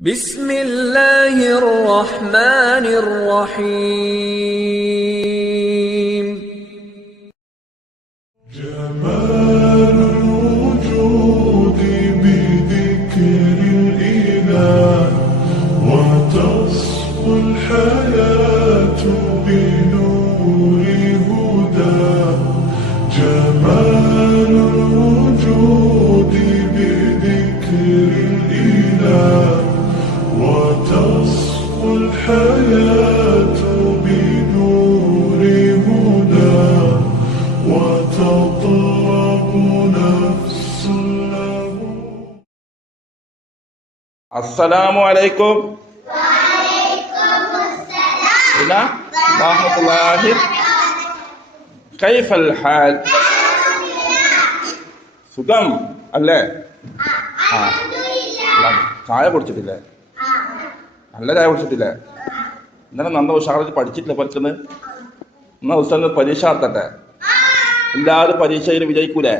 بسم الله الرحمن الرحيم جمال الوجود بذكر الإله وتصفو الحياة بنور هدى جمال الوجود بذكر الإله وتصفو الحياة بنور هدى وتطرب نفس له. അസ്സലാമു അലൈക്കും വറഹ്മത്തുള്ളാഹി കൈഫൽ ഹാൽ സുഖം അല്ലേ? ചായ കുടിച്ചിട്ടില്ലേ? നല്ല ചായ കുടിച്ചിട്ടില്ലേ? ഇന്നലെ നന്ന ഉഷാറിച്ച് പഠിച്ചിട്ടില്ല പഠിക്കുന്നത്. എന്നാൽ ഉസ്താദ് പരീക്ഷ നടത്തട്ടെ. എല്ലാവരും പരീക്ഷയിൽ വിജയിക്കൂലേ?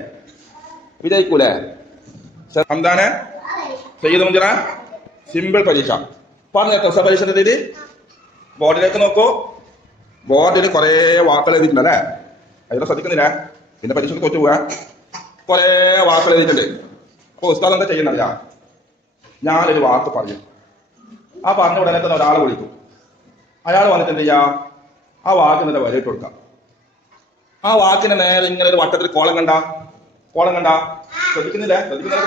എന്താണ് സയ്യിദ് മുഞ്ചറ? സിമ്പിൾ പരീക്ഷ പറഞ്ഞ പരീക്ഷയുടെ രീതി ബോർഡിലേക്ക് നോക്കൂ. ബോർഡിൽ കുറേ വാക്കുകൾ എഴുതിയിട്ടുണ്ടല്ലേ? അതിനെ ശ്രദ്ധിക്കുന്നില്ല. പിന്നെ പരീക്ഷയ്ക്ക് തോറ്റു പോവാ. കുറേ വാക്കുകൾ എഴുതിയിട്ടുണ്ട്. അപ്പോൾ ഉസ്താദ് എന്താ ചെയ്യുന്നില്ല, ഞാനൊരു വാക്ക് പറയും. ആ പറഞ്ഞ ഉടനെ തന്നെ ഒരാളെ വിളിക്കും. അയാൾ വന്നിട്ട് എന്ത് ചെയ്യാം, ആ വാക്കിനെ വരയിട്ട് കൊടുക്കാം. ആ വാക്കിനെ നേരെ ഇങ്ങനെ ഒരു വട്ടത്തിൽ കോളം കണ്ട ശ്രദ്ധിക്കുന്നില്ല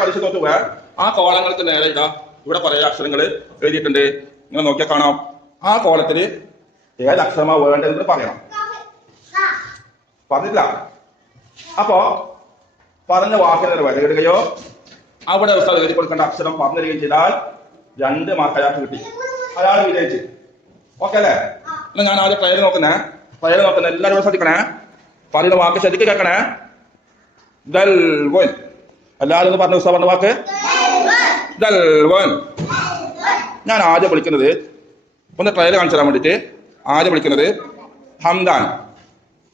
പരീക്ഷ തോറ്റു പോയാ. ആ കോളങ്ങൾക്ക് നേരെ ഇതാ ഇവിടെ കുറെ അക്ഷരങ്ങൾ എഴുതിയിട്ടുണ്ട്. നിങ്ങൾ നോക്കിയാൽ കാണാം. ആ കോളത്തില് ഏത് അക്ഷരമാ വേണ്ടതെന്ന് പറയണം. പറഞ്ഞില്ല. അപ്പോ പറഞ്ഞ വാക്കിനെ വരയിടുകയോ അവിടെ എഴുതി കൊടുക്കേണ്ട അക്ഷരം പറഞ്ഞിരിക്കുകയും ചെയ്താൽ 2 മാർക്ക് അയാൾക്ക് കിട്ടി. അയാൾ വിജയിച്ച്. ഓക്കെ അല്ലേ? എന്നാൽ ഞാൻ ആദ്യം ട്രയൽ നോക്കുന്നേ. എല്ലാവരും ശ്രദ്ധിക്കണേ. പറയുന്ന വാക്ക് ശരിക്കും കേൾക്കണേ. ദൽവൻ. എല്ലാവരും ഒന്ന് പറഞ്ഞ പറഞ്ഞ വാക്ക് ദൽവൻ. ഞാൻ ആദ്യം വിളിക്കുന്നത് ഒന്ന് ട്രയൽ കാണിച്ചു തരാൻ വേണ്ടിയിട്ട് ആദ്യം വിളിക്കുന്നത് ഹംദാൻ.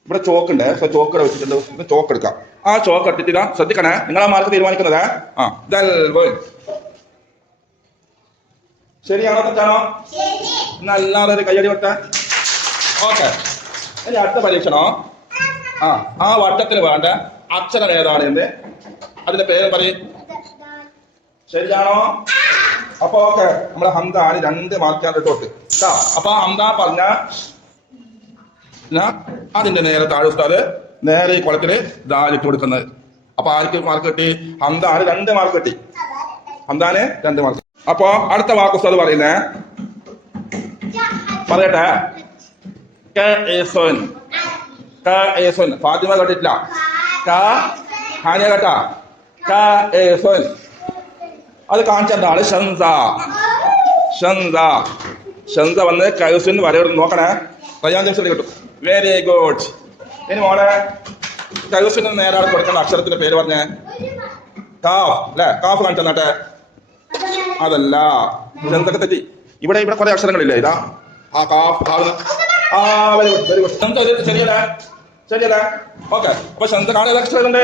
ഇവിടെ ചോക്കുണ്ട്. ചോക്ക് വെച്ചിട്ടുണ്ട്. ചോക്ക് എടുക്കാം. ആ ചോക്ക് എടുത്തിട്ട് ശ്രദ്ധിക്കണേ. നിങ്ങളാ മാർക്ക് തീരുമാനിക്കുന്നത്. ദൽവൻ ശരിയാണോ തെറ്റാണോ? എന്നല്ലാതെ ഒരു കയ്യടി കൊടുത്ത. ഓക്കെ. ഇനി അടുത്ത പരീക്ഷണോ. ആ വട്ടത്തിന് വേണ്ട അക്ഷരം ഏതാണ് എന്ന് അതിന്റെ പേര് പറയും. ശരിയാണോ? അപ്പൊ ഓക്കെ. നമ്മുടെ ഹംദാന് 2 മാർക്കാണ് തൊട്ട്. അപ്പൊ ഹംദാ പറഞ്ഞ അതിന്റെ നേരെ താഴെ ഉസ്താദ് നേരെ ഈ കുളത്തില് ദാലിട്ട് കൊടുക്കുന്നത്. അപ്പൊ ആർക്ക് മാർക്ക് കിട്ടി? ഹംദാന് 2 മാർക്ക് കിട്ടി. Hamdan 2 mark. അപ്പൊ അടുത്ത വാക്ക് ഉസ്താദ് പറയുന്നേ. പറയട്ടെ. ഫാത്തിമ കേട്ടിട്ടില്ല. ഹാനിയ കേട്ടാ? അത് കാണിച്ച ആള് ഷൻസ വന്ന് കൈസുൻ വരയോട് നോക്കണേ. റയാൻ ജംഷനിൽ കിട്ടും. Very good. ഇനി മോളെ കൈസുന് നേരെ കൊടുക്കേണ്ട അക്ഷരത്തിന്റെ പേര് പറഞ്ഞേ. കാഫ് അല്ലെ? കാഫ് കാണിച്ചു തന്നാട്ടെ. അതല്ല, ഷൻസൊക്കെ തെറ്റി. ഇവിടെ കുറെ അക്ഷരങ്ങളില്ലേ? ഇതാ ആ കാഫ്. Very good. ശരിയല്ലേ? ഓക്കെ. അപ്പൊ ഷൻസ കാണാൻ അക്ഷരമുണ്ട്.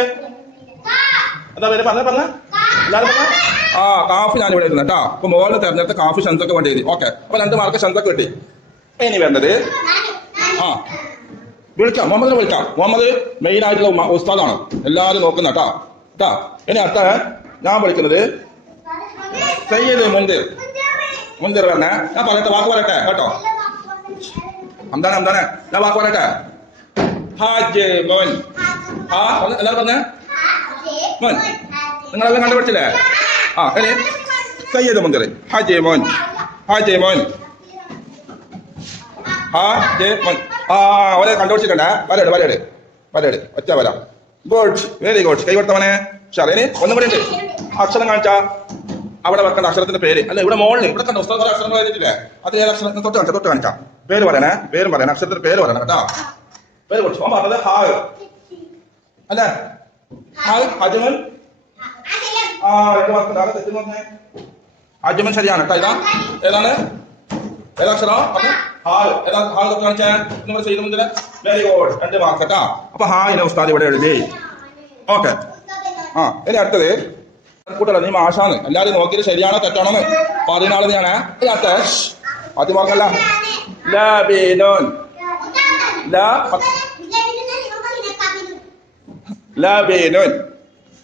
എന്താ പേര് പറഞ്ഞ എല്ലാവരും പറഞ്ഞ? കാഫ് ഞാൻ ഇവിടെ എഴുതുന്നത് കേട്ടോ. അപ്പൊ മോളിൽ തെരഞ്ഞെടുത്ത കാഫ് ഷൻസൊക്കെ വേണ്ടി എഴുതി. ഓക്കെ. അപ്പൊ 2 മാർക്ക് ഷൻസൊക്കെ കിട്ടി. ഇനി വേണ്ടത് വിളിക്കാം. മുഹമ്മദിനെ വിളിക്കാം. മുഹമ്മദ് മെയിൻ ആയിട്ടുള്ള ഉസ്താദാണ്. എല്ലാവരും നോക്കുന്ന കേട്ടോ. ഇനി അടുത്ത ഞാൻ വിളിക്കുന്നത് സയ്യിദ് മുൻദിർ പറഞ്ഞേ. ഞാൻ പറയട്ടെ, വാക്ക് പറയട്ടെ കേട്ടോ. എന്താണ് ഞാൻ വാക്ക് പറയട്ടെ. ഹാജ് മോൻ. എല്ലാവരും പറഞ്ഞേ മോൻ. നിങ്ങളെല്ലാം കണ്ടുപിടിച്ചില്ലേ? ഇനി സയ്യിദ് മുൻദിർ. ഹാജ് മോൻ. അവരെ കണ്ടുപിടിച്ചിട്ടുണ്ടേ. വരട് ഒറ്റ വരാം. ഗുഡ്. Very good. കൈ കൊടുത്തവനെ. ഇനി ഒന്നും കൂടി ഉണ്ട്. അക്ഷരം കാണിച്ചാ അവിടെ വെക്കേണ്ട അക്ഷരത്തിന്റെ പേര് അല്ല. ഇവിടെ മോളിൽ ഇവിടെ കണ്ട പുസ്തകം അക്ഷരങ്ങൾ എഴുതിയിട്ടില്ലേ? അത് ഏത് അക്ഷരം? തൊട്ട് കാണിക്കാം. പേര് പറയണേ. അക്ഷരത്തിന്റെ പേര് പറയണം കേട്ടോ. പേര് കൊടുത്തു. പറഞ്ഞത് ഹായ് അല്ലേ? അജ്മൽ. 2 മാർക്ക്. തെറ്റി നോക്കേ. അജ്മൽ ശരിയാണ് കേട്ടോ. ഏതാണ് ഏതാക്ഷരം? ഹായ്. ഹായ് തൊട്ട് കാണിച്ചേ. ചെയ്തു മുന്നില്. Very good. 2 മാർക്ക് കേട്ടോ. അപ്പൊ ഹായിനെ ഉസ്താദ് ഇവിടെ എഴുതി. ഓക്കെ. ഇനി അടുത്തത് കൂട്ടല്ല, നീ മാഷാന്ന് എല്ലാരും നോക്കിയിട്ട് ശരിയാണോ തെറ്റാണോന്ന് 14 ഞാനാ ഫാത്തിമ ഓർക്കല്ല ലബീനുൻ ലബീനുൻ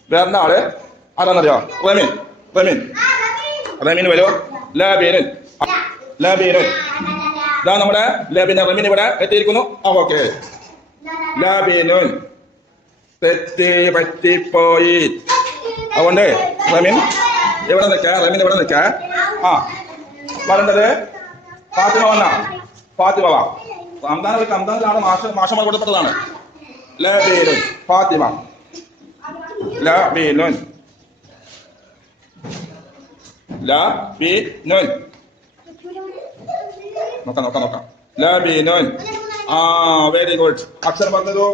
വേറെ ആള് ആരാന്നറിയോ റമീൻ വരൂ ലബീനുൻ ഇതാ നമ്മുടെ റമീൻ ഇവിടെ എത്തിയിരിക്കുന്നു ഓക്കെ ലബീനുൻ പറ്റിപ്പോയി അതുകൊണ്ട് റമീൻ ഇവിടെ നിൽക്ക ആ വരേണ്ടത് ഫാത്തിമ വാ റംദാനിലാണ് മാഷന്മാർ കൊടുത്തതാണ് ലബീനുൻ ഫാത്തിമ ലബീനുൻ നോക്കാം ലബീനുൻ ആ വെരി ഗുഡ് അക്ഷരം പറഞ്ഞതോ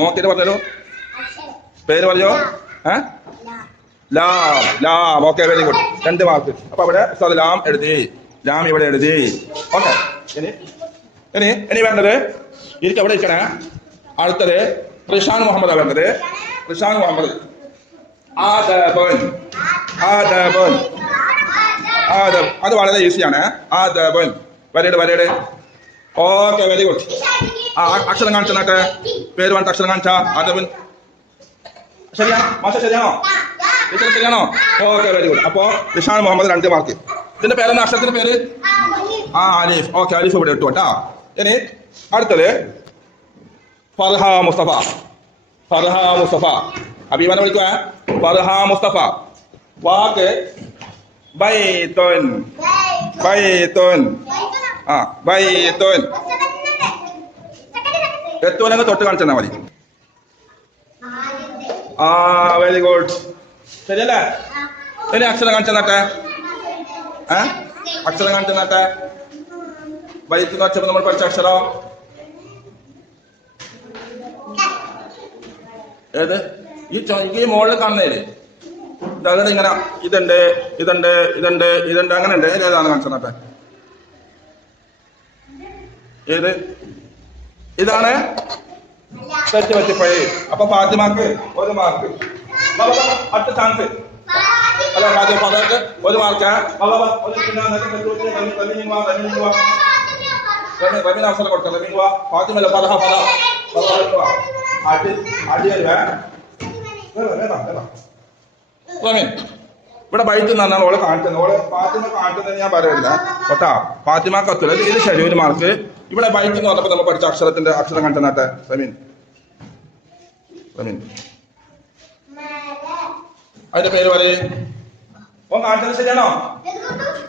നോക്കിയിട്ട് പറഞ്ഞല്ലോ പേര് പറഞ്ഞോ ലാം ഓക്കെ വെരി ഗുഡ് 2 മാർക്ക് അപ്പൊ അവിടെ ലാം ഇവിടെ എഴുതി ഓക്കെ ഇനി വേണ്ടത് എനിക്ക് എവിടെ ഇരിക്കണേ അടുത്തത് റിഷാൻ മുഹമ്മദ് വേണ്ടത് റിഷാൻ മുഹമ്മദ് ആദബൻ അത് വളരെ ഈസിയാണ് ആദബൻ വരയുടെ ഓക്കെ വെരി ഗുഡ് ആ അക്ഷരം കാണിച്ചാട്ടെ പേര് പറഞ്ഞ അക്ഷരം കാണിച്ചാ ആദബൻ ശരിയാണോ ഓക്കെ വെരി ഗുഡ് അപ്പോ റിഷാൻ മുഹമ്മദ് 2 മാർക്ക് ഇതിന്റെ പേരെന്താ അക്ഷരത്തിന്റെ പേര് അലീഫ് ഓക്കെ അലീഫ് ഇവിടെ ഇട്ടു കേട്ടാ ഇനി അടുത്തത് ഫർഹ മുസ്തഫ ഹബീബാനെ വിളിക്കുക ഫർഹ മുസ്തഫ വാക്ക് ബൈത്തുൻ എത്തുവനെന്ന് തൊട്ട് കാണിച്ചാൽ മതി വെരി ഗുഡ് ശരിയല്ലേ ഇനി അക്ഷരം കാണിച്ചെന്നാട്ടെ ബൈത്ത് എന്ന് വെച്ചപ്പോ നമ്മൾ പഠിച്ച അക്ഷരം ഏത് ഈ മുകളിൽ കാണുന്നേല് ഇതങ്ങനെ ഇങ്ങനെ ഇതുണ്ട് അങ്ങനെ ഉണ്ട് ഏതാണ് കാണിച്ചെന്നാട്ടെ ഏത് ഇതാണ് തെറ്റ് പറ്റിപ്പോയി അപ്പൊ ഫാത്തിമാക്ക് 1 മാർക്ക് അടുത്ത ചാൻസ് അല്ല ഫാത്തിമക്ക് 1 മാർക്ക് റമീൻ അവസരം കൊടുക്കാം റമീൻ വാ ഫാത്തിമല്ല ഫർഹ റമീൻ ഇവിടെ ബൈറ്റ് നന്നാണ് ഓളെ കാണിച്ചത് ഫാത്തിമ കാണിച്ചത് ഞാൻ പറയില്ല കേട്ടാ ഫാത്തിമക്ക് എത്തില്ല ഇത് ശരി 1 മാർക്ക് ഇവിടെ ബൈറ്റ് എന്ന് പറഞ്ഞപ്പോൾ നമ്മൾ പഠിച്ച അക്ഷരം കാണിച്ചെന്നാട്ടെ റമീൻ അതിന്റെ പേര് പറയേ കാണിച്ചത് ശരിയാണോ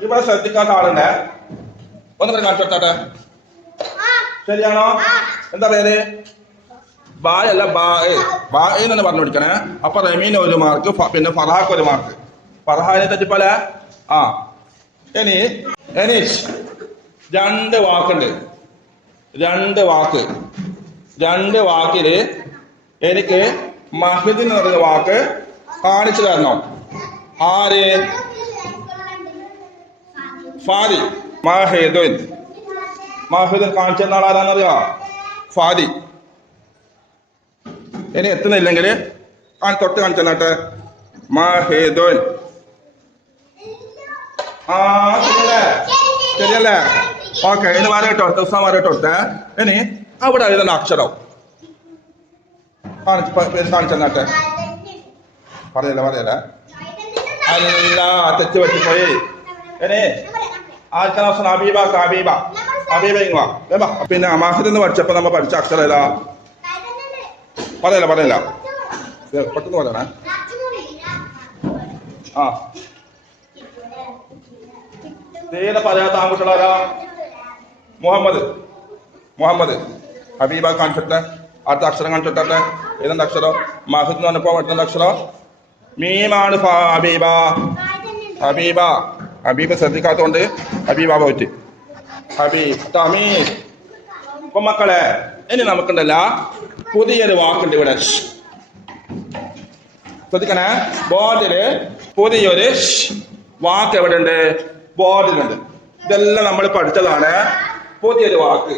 ഇവിടെ ശ്രദ്ധിക്കാത്ത ആളുണ്ട് ഒന്ന് കാണിച്ചു കൊടുത്താട്ടെ ശരിയാണോ എന്താ പേര് ബായല്ല ബാന്ന് പറഞ്ഞു പിടിക്കണേ അപ്പൊ റമീന് 1 മാർക്ക് പിന്നെ ഫർഹാക്ക് 1 മാർക്ക് ഫർഹാനെ തെറ്റിപ്പോലെ ഇനി എനിഷ് 2 വാക്കുണ്ട് 2 വാക്കില് എനിക്ക് മഹിദ് എന്ന് പറയുന്ന വാക്ക് കാണിച്ചു തരണം ആര് ഫാദി മഹിദുൻ കാണിച്ചു തന്ന ആളാരാന്നറിയോ ഫാദി ഇനി എത്തുന്നില്ലെങ്കിൽ തൊട്ട് കാണിച്ചു തന്നാട്ടെ മഹിദുൻ ശരിയല്ലേ ഓക്കെ ഇനി വരട്ടോ ദിവസം ഇനി അവിടെ എഴുതുന്ന അക്ഷരം കാണിച്ചു തന്നാട്ടെ പറയല്ല അല്ല തെറ്റ് പറ്റിപ്പോയി ഇനി ആർക്കാ ഹബീബ പിന്നെ മഹിദ് എന്ന് പഠിച്ചപ്പോ നമ്മൾ പഠിച്ച അക്ഷരം ഏതാ പറയല്ല പെട്ടെന്ന് പറയണേ തീരെ പറയാത്ത ആൺകുട്ടികളാരാ മുഹമ്മദ് ഹബീബ കാണിച്ചിട്ടെ അടുത്ത അക്ഷരം കാണിച്ചിട്ടെ ഏതെന്താ അക്ഷരം മഹിദ് എന്ന് പറഞ്ഞപ്പോ പെട്ടെന്ന് അക്ഷരം മീമാണ് ഹബീബ് ശ്രദ്ധിക്കാത്തോണ്ട് ഹബീബ പോയിട്ട് ഇപ്പൊ മക്കളെ ഇനി നമുക്കുണ്ടല്ല പുതിയൊരു വാക്കുണ്ട് ഇവിടെ ശ്രദ്ധിക്കണേ ബോർഡില് പുതിയൊരു വാക്ക് എവിടെ ഉണ്ട് ബോർഡിലുണ്ട് ഇതെല്ലാം നമ്മൾ പഠിച്ചതാണ് പുതിയൊരു വാക്ക്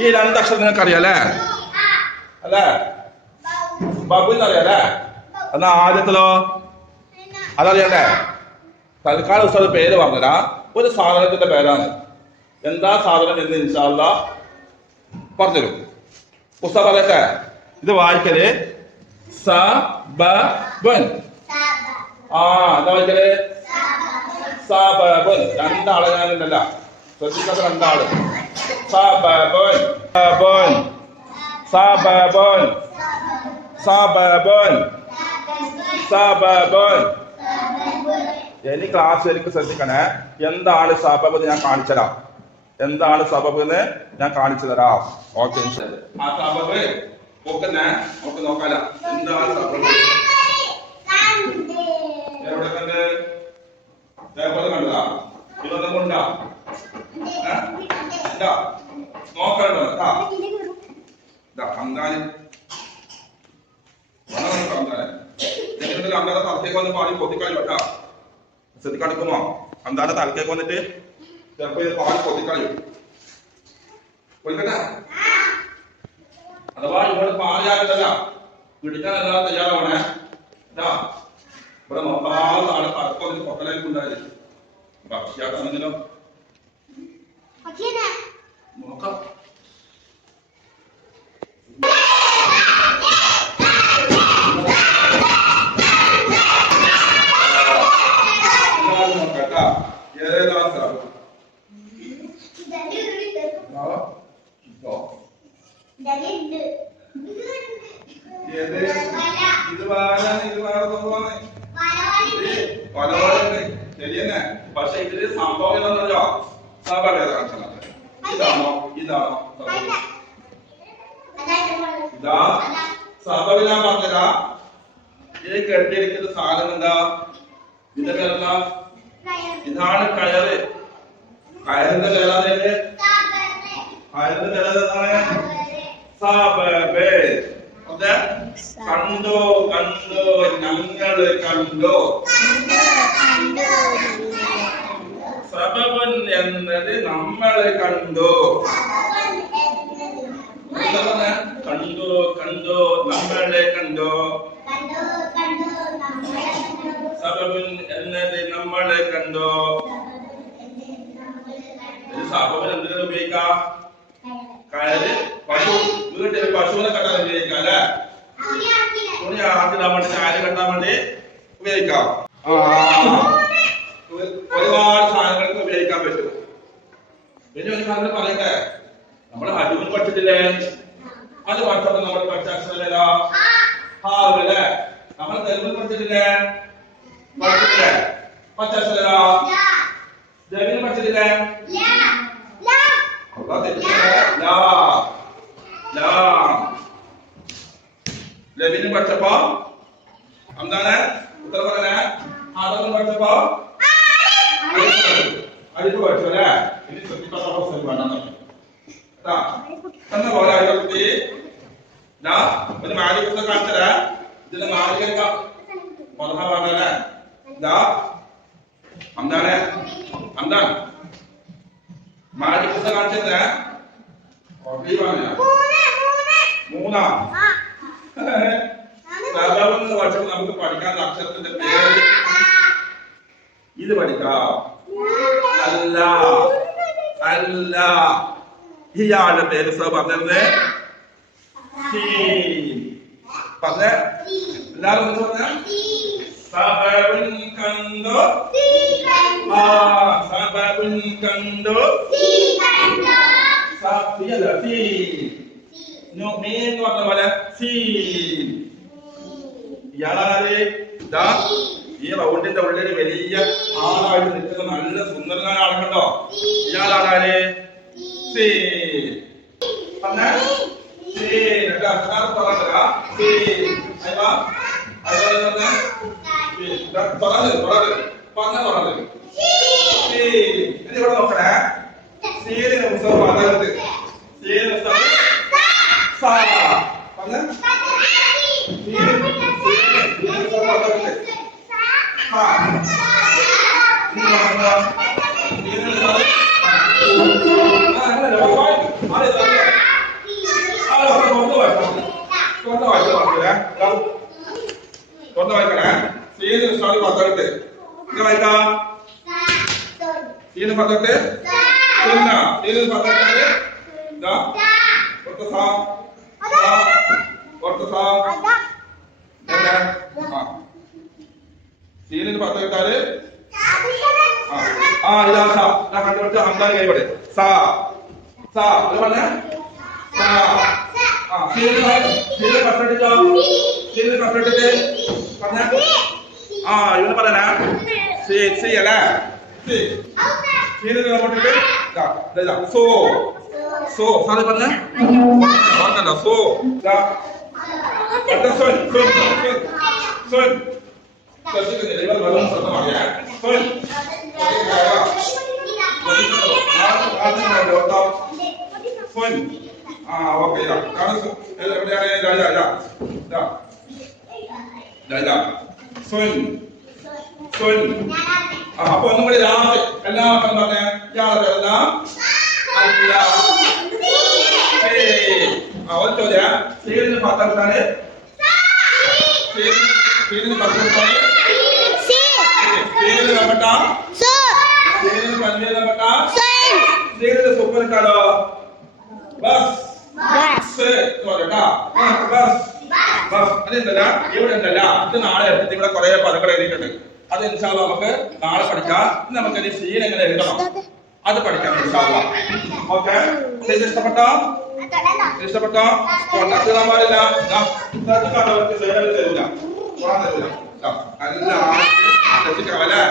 ഈ 2 അക്ഷരം നിങ്ങൾക്ക് അറിയാലേ അല്ലേ ബബു എന്നറിയാലേ എന്നാ ആദ്യത്തതോ അതറിയണ്ടേ? തൽക്കാലം ഉസ്താദ് പേര് പറഞ്ഞുതരാ. ഒരു സാധനത്തിന്റെ പേരാണ്. എന്താ സാധനം എന്ന് ഇൻഷാ അല്ലാഹ് പറഞ്ഞുതരും. ഉസ്താദ് പറയട്ടെ, ഇത് വായിക്കല് സബബൻ. എന്താ വായിക്കല്? സബബൻ. രണ്ടാളെ ഞാനുണ്ടല്ല, ശ്രദ്ധിക്കാത്ത രണ്ടാള്. സബബൻ സബബൻ സബബൻ സബബൻ സബബൻ. ഇനി ക്ലാസ് എനിക്ക് ശ്രദ്ധിക്കണേ. എന്താണ് സബബ് എന്ന് ഞാൻ കാണിച്ചു തരാം. എന്താണ് സബബ് എന്ന് ഞാൻ കാണിച്ചു തരാം. ഓക്കെ, ആ സബബ് നമുക്ക് നോക്കാല. എന്താണ് സബബ്? എവിടെ കണ്ട്? പേപ്പർ കണ്ടതാ? ഇതൊന്നും കൊണ്ടാ നോക്കണ്ടോ? ഹംദാന് അന്താന്റെ തലക്കേക്ക് വന്ന് പാടി പൊത്തിക്കളി കേട്ടാ. ശ്രദ്ധിക്കാണിക്കുമോ? അന്താന്റെ തലക്കേക്ക് വന്നിട്ട് ചിലപ്പോ ഇത് പാടി പൊത്തിക്കളയും. പൊളിക്കട്ടെ? അഥവാ ഇവിടെ പാലിയാകത്തല്ല, പിടിക്കാനല്ലാതെ തയ്യാറാവണേ. ഇവിടെ നോക്കാതെ നാളെ തലക്കൊന്നിട്ട് പൊട്ടലേക്ക് ഉണ്ടായത് ഭക്ഷ്യാക്കാണെങ്കിലോ നോക്കാം. ശരിയെന്നെ, പക്ഷെ ഇതില് സംഭവം എന്താണല്ലോ? ഇതാണോ ഇതാണോ ഇതാ സഭയിൽ ഞാൻ പറഞ്ഞതാ. ഇത് കെട്ടിയിരിക്കുന്ന സാധനം എന്താ? ഇതിന്റെ പേരെന്താ? ഇതാണ് കയറ്. കയറിന്റെ പേരാണ്. കയറിന്റെ പേരെന്താണ്? സബബ്. കണ്ടോ കണ്ടോ ഞങ്ങള് കണ്ടോ. സബബൻ എന്നത് നമ്മള് കണ്ടോ. കണ്ടോ കണ്ടോ നമ്മളെ കണ്ടോ. സബബൻ എന്നത് നമ്മളെ കണ്ടോ. സബബൻ എന്തിനാ ഉപയോഗിക്കാം? കയറ്. പശു, വീട്ടിൽ പശുവിനെ കെട്ടാൻ ഉപയോഗിക്കാം അല്ലെ? തുണി ആക്കിടാൻ വേണ്ടി, ചായ കെട്ടാൻ വേണ്ടി ഉപയോഗിക്കാം. ഒരുപാട് സാധനങ്ങൾക്ക് ഉപയോഗിക്കാൻ പറ്റും. പിന്നെ ഒരു സാധനം പറയട്ടെ, നമ്മള് ഹജൂൻ പഠിച്ചിട്ടില്ലേ? അത് പഠിച്ചപ്പോ നമ്മൾ പഠിച്ച അക്ഷരമല്ലോ ഹാവല്ലേ? നമ്മൾ തെലുങ്ക് പഠിച്ചിട്ടില്ലേ? പഠിച്ചിട്ടില്ലേ? പഠിച്ച അക്ഷരമല്ലോ ജമീൻ പഠിച്ചിട്ടില്ലേ? ലബിന് പഠിച്ചപ്പോ എന്താണ് ഉത്തരം പറഞ്ഞേ? ആദം പഠിച്ചപ്പോ അടിപ്പ് പഠിച്ചു അല്ലേ? ഇനി ശ്രദ്ധിക്കാത്ത വേണ്ട എന്ന പോലെ കുട്ടി ഒരു മാലിക പുസ്തകം കാണിച്ചത്. ഇതിന്റെ മാലിക പറഞ്ഞല്ലേ? എന്താണ് എന്താണ് മാലിക പുസ്തകം കാണിച്ചത്? മൂന്നാ. സബബെന്ന് പഠിച്ചപ്പോ നമുക്ക് പഠിക്കാൻ അക്ഷരത്തിന്റെ പേര് ഇത് പഠിക്കാം. അല്ല അല്ല, ഇയാളുടെ പേര് പറഞ്ഞത് പറഞ്ഞ എല്ലാരും പറഞ്ഞ സബബൻ കണ്ടോ. സബബൻ കണ്ടോ. മീൻ പറഞ്ഞ പോലെ ഇയാളാര്? ഈ റൗണ്ടിന്റെ ഉള്ളിൽ വലിയ ആളായിട്ട് നിൽക്കുന്ന നല്ല സുന്ദരനായ ആളുണ്ടോ? ഇയാളാണ് ഇവിടെ നോക്കണേ. സീരിന് പുസ്തകം പറഞ്ഞത് സീരിന് പുസ്തകം സാറി പത്തോട്ട് ഇത് വായിക്കാം സീന് പത്തോട്ട് സുന്ന സീന് പത്തോട്ട് ഇതാ ഒത്ത സാ ഒത്ത സാ എന്താ സീനിന് പത്തോട്ടാല് ഇതാ സാ ഞാൻ കണ്ടുപിടിച്ച ഹംദാൻ കൈവിടെ സാ സാ ഇത് പറഞ്ഞ സാ സീനിന് പത്തോട്ടിട്ടോ സീനിന് പത്തോട്ടിട്ട് പറഞ്ഞ ഇവന് പറയാനാ സി സി അല്ലേ സി സീനിന് അങ്ങോട്ടിട്ട് സോ സോ സാറ് പറഞ്ഞ പറഞ്ഞല്ലോ സോ സ്വൻ സ്വൻ സ്വൻ സ്വൻ ശ്രദ്ധിക്കുന്നില്ല ഇവർ വെള്ളം ശ്രദ്ധമാക്കിയ സ്വൻ സ്വൻ ഓക്കെ ഇതാ എവിടെയാണ് സ്വൻ സ്വൻ അപ്പൊ ഒന്നും കൂടി ലാസ്റ്റ് എല്ലാവരും പറഞ്ഞ ഇയാളെ ഒരു ചോദ്യം സീരിയലിന് പത്തെടുത്താണ് സീരിയലിന് പത്തെടുത്താണ് സീരിയലിന് നമ്മട്ട സീരിയലിന് പഞ്ചേൽ നമ്മട്ട സീരിയലിന് സൂപ്പർ ഇട്ടാലോ ബസ് അതെന്തല്ല ഇവിടെ ഉണ്ടല്ല ഇത് നാളെ എടുത്തിട്ട് ഇവിടെ കുറെ പദങ്ങൾ എഴുതിയിട്ടുണ്ട് അത് ഇൻഷാല്ലാ നമുക്ക് നാളെ പഠിക്കാം നമുക്ക് സീൻ എങ്ങനെ എഴുതണം അത് പഠിക്കാം ഇൻഷാല്ലാ ഓക്കെ ഇഷ്ടപ്പെട്ടോ ഇഷ്ടപ്പെട്ടോ കൊണ്ടാക്കാൻ പാടില്ല തരില്ല നല്ല രക്ഷിക്കാവല്ലേ